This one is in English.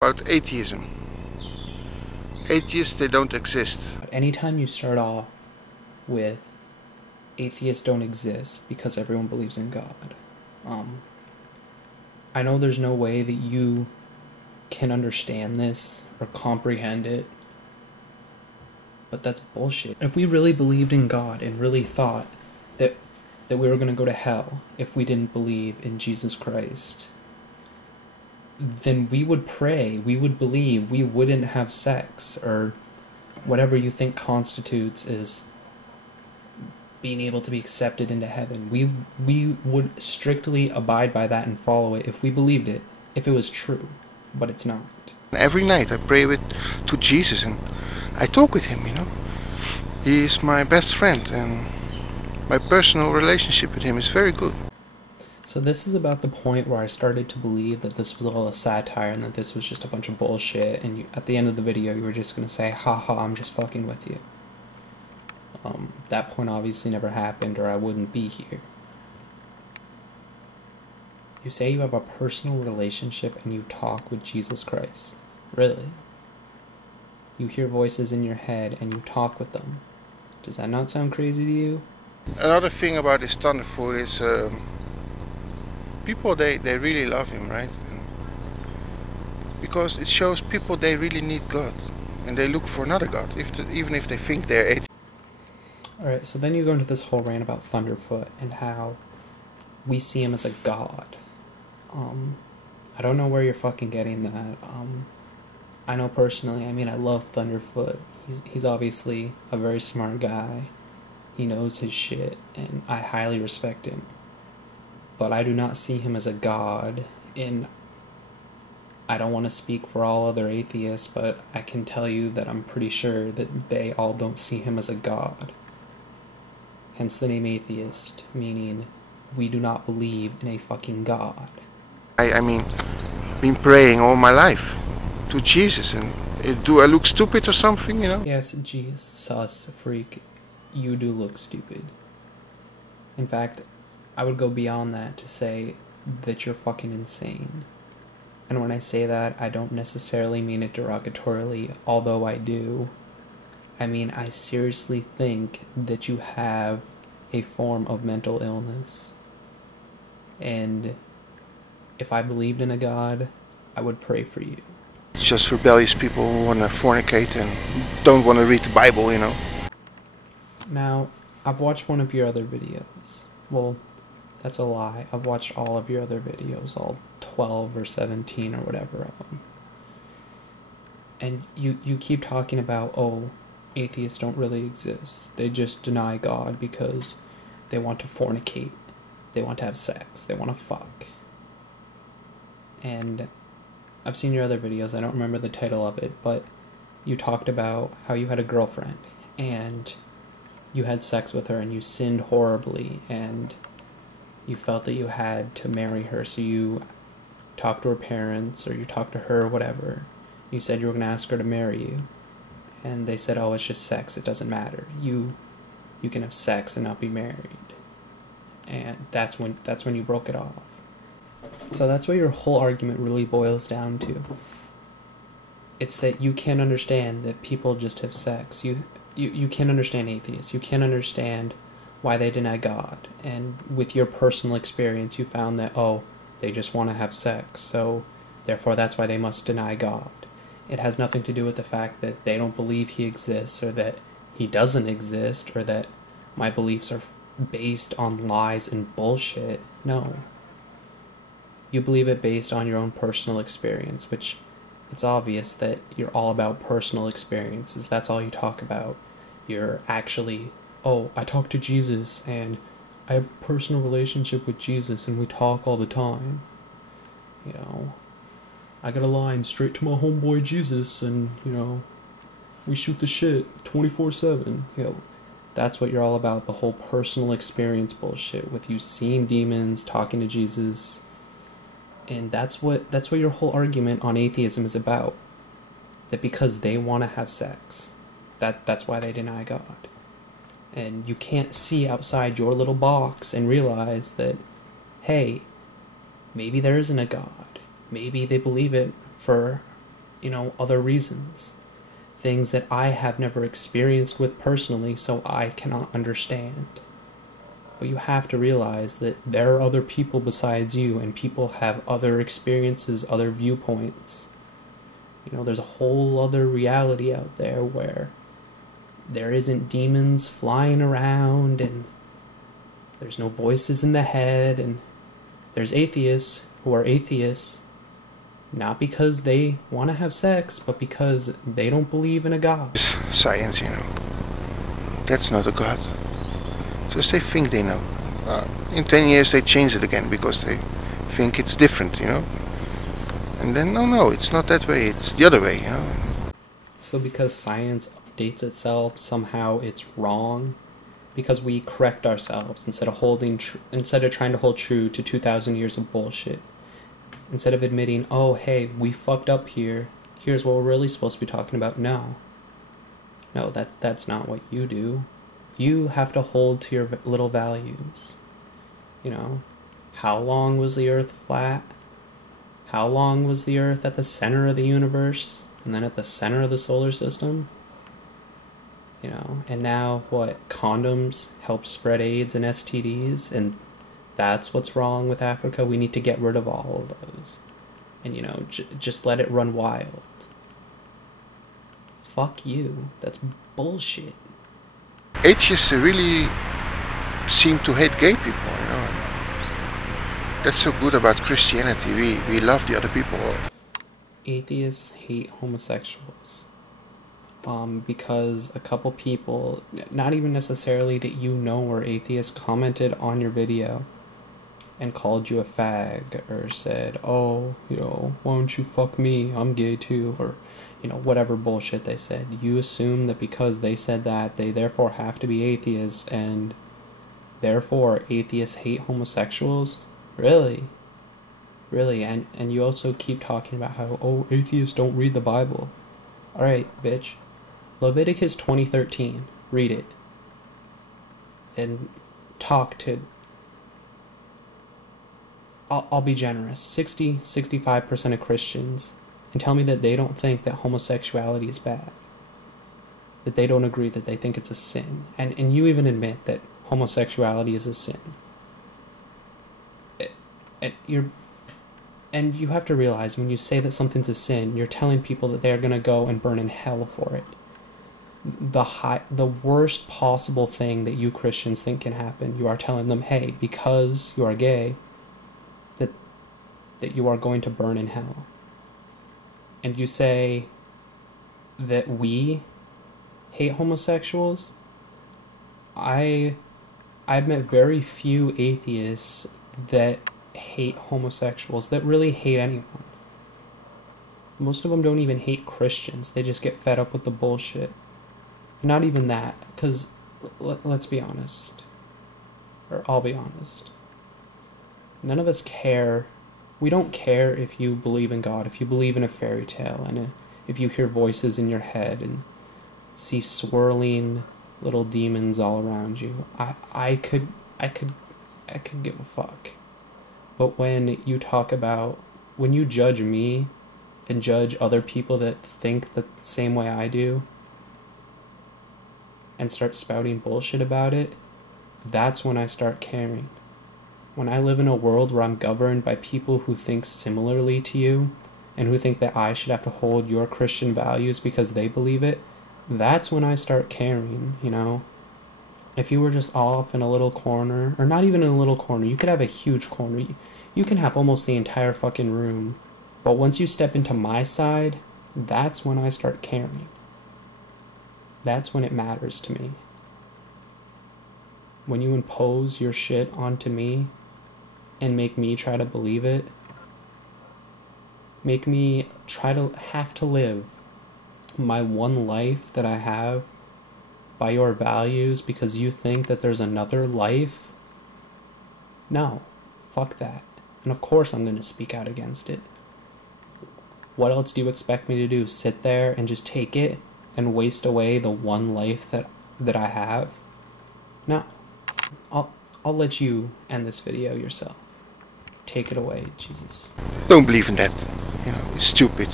About atheism. Atheists, they don't exist. Anytime you start off with atheists don't exist because everyone believes in God, I know there's no way that you can understand this or comprehend it, but that's bullshit. If we really believed in God and really thought that we were going to go to hell if we didn't believe in Jesus Christ, then we would pray, we would believe, we wouldn't have sex, or whatever you think constitutes is being able to be accepted into heaven. We would strictly abide by that and follow it if we believed it, if it was true, but it's not. Every night I pray to Jesus, and I talk with him, He is my best friend, and my personal relationship with him is very good. So this is about the point where I started to believe that this was all a satire and that this was just a bunch of bullshit, and at the end of the video you were just going to say, haha, I'm just fucking with you. That point obviously never happened, or I wouldn't be here. You say you have a personal relationship and you talk with Jesus Christ. Really? You hear voices in your head and you talk with them. Does that not sound crazy to you? Another thing about this thunderfoot is people, they really love him, right? Because it shows people they really need God, and they look for another God, even if they think they're atheist. Alright, so then you go into this whole rant about Thunderfoot and how we see him as a god. I don't know where you're fucking getting that. I know personally, I love Thunderfoot. He's obviously a very smart guy. He knows his shit, and I highly respect him. But I do not see him as a god, and I don't want to speak for all other atheists, but I can tell you that I'm pretty sure that they all don't see him as a god. Hence the name atheist, meaning we do not believe in a fucking God. I mean, been praying all my life to Jesus, and do I look stupid or something, Yes, Jesus freak, you do look stupid. In fact, I would go beyond that to say that you're fucking insane. And when I say that, I don't necessarily mean it derogatorily, although I do. I seriously think that you have a form of mental illness. And if I believed in a God, I would pray for you. It's just rebellious people who want to fornicate and don't want to read the Bible, Now, I've watched one of your other videos. Well, that's a lie. I've watched all of your other videos, all 12 or 17 or whatever of them. And you keep talking about, oh, atheists don't really exist. They just deny God because they want to fornicate. They want to have sex. They want to fuck. And I've seen your other videos. I don't remember the title of it, but you talked about how you had a girlfriend and you had sex with her and you sinned horribly and you felt that you had to marry her, so you talked to her parents or you talked to her or whatever. You said you were going to ask her to marry you. And they said, oh, it's just sex, it doesn't matter. You can have sex and not be married. And that's when you broke it off. So that's what your whole argument really boils down to. It's that you can't understand that people just have sex. You can't understand atheists. You can't understand why they deny God. And with your personal experience, you found that, oh, they just want to have sex, so therefore that's why they must deny God. It has nothing to do with the fact that they don't believe he exists, or that he doesn't exist, or that my beliefs are based on lies and bullshit. No. You believe it based on your own personal experience, which it's obvious that you're all about personal experiences. That's all you talk about. You're actually, oh, I talk to Jesus, and I have a personal relationship with Jesus, and we talk all the time. I got a line straight to my homeboy Jesus, and, we shoot the shit 24/7. That's what you're all about, the whole personal experience bullshit, with you seeing demons, talking to Jesus. And that's what your whole argument on atheism is about. That because they want to have sex, that's why they deny God. And you can't see outside your little box and realize that, hey, maybe there isn't a God. Maybe they believe it for other reasons. Things that I have never experienced with personally, so I cannot understand. But you have to realize that there are other people besides you, and people have other experiences, other viewpoints. There's a whole other reality out there where there isn't demons flying around, and there's no voices in the head, and there's atheists who are atheists not because they want to have sex, but because they don't believe in a God. Science, that's not a God. Just they think they know. In 10 years they change it again because they think it's different, And then, no, it's not that way, it's the other way, So because science updates itself, somehow it's wrong? Because we correct ourselves instead of trying to hold true to 2,000 years of bullshit. Instead of admitting, oh, hey, we fucked up here, here's what we're really supposed to be talking about. No, that's not what you do. You have to hold to your little values. How long was the Earth flat? How long was the Earth at the center of the universe, and then at the center of the solar system? And now what? Condoms help spread AIDS and STDs, and that's what's wrong with Africa? We need to get rid of all of those. And, just let it run wild. Fuck you. That's bullshit. Atheists really seem to hate gay people, That's so good about Christianity. We love the other people. Atheists hate homosexuals. Because a couple people, not even necessarily that are atheists, commented on your video and called you a fag, or said, oh, why don't you fuck me, I'm gay too, or, whatever bullshit they said. You assume that because they said that, they therefore have to be atheists, and therefore atheists hate homosexuals? Really? Really? And you also keep talking about how, oh, atheists don't read the Bible. Alright, bitch. Leviticus 20:13. Read it. And talk to... I'll be generous. 65% of Christians, and tell me that they don't think that homosexuality is bad. That they don't agree, that they think it's a sin. And you even admit that homosexuality is a sin. And you have to realize, when you say that something's a sin, you're telling people that they're going to go and burn in hell for it. The worst possible thing that you Christians think can happen, you are telling them, hey, because you are gay, that you are going to burn in hell. And you say that we hate homosexuals? I've met very few atheists that hate homosexuals, that really hate anyone. Most of them don't even hate Christians. They just get fed up with the bullshit. Not even that, because let's be honest. Or I'll be honest. None of us care. We don't care if you believe in God, if you believe in a fairy tale, and if you hear voices in your head and see swirling little demons all around you. I could give a fuck. But when you talk about, when you judge me and judge other people that think the same way I do, and start spouting bullshit about it, that's when I start caring. When I live in a world where I'm governed by people who think similarly to you, and who think that I should have to hold your Christian values because they believe it, that's when I start caring, If you were just off in a little corner, or not even in a little corner, you could have a huge corner. You can have almost the entire fucking room. But once you step into my side, that's when I start caring. That's when it matters to me. When you impose your shit onto me and make me try to believe it, make me try to have to live my one life that I have by your values because you think that there's another life? No, fuck that. And of course I'm going to speak out against it. What else do you expect me to do? Sit there and just take it and waste away the one life that I have? No. I'll let you end this video yourself. Take it away, Jesus. Don't believe in that. It's stupid.